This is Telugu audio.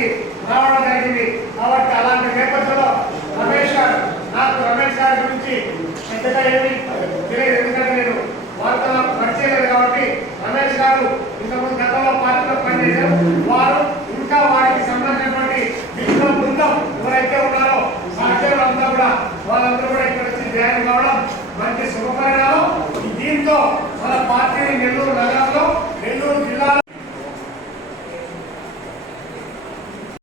పార్టీకి రావడం జరిగింది. కాబట్టి అలాంటి నేపథ్యంలో రమేష్ గారి గురించి పెద్దగా ఏమి తెలియదు, ఎందుకంటే నేను వారితో నాకు పరిచయం లేదు. కాబట్టి రమేష్ గారు ఇంతకుముందు గతంలో పార్టీలో పనిచేశారు. వారు ఇంకా వారికి సంబంధించినటువంటి మిత్రుల బృందం ఎవరైతే ఉన్నారో సహచరులంతా కూడా వాళ్ళందరూ కూడా ఇక్కడ వచ్చి జాయిన్ కావడం మంచి శుభపరిణామం. దీంతో మన పార్టీని నెల్లూరు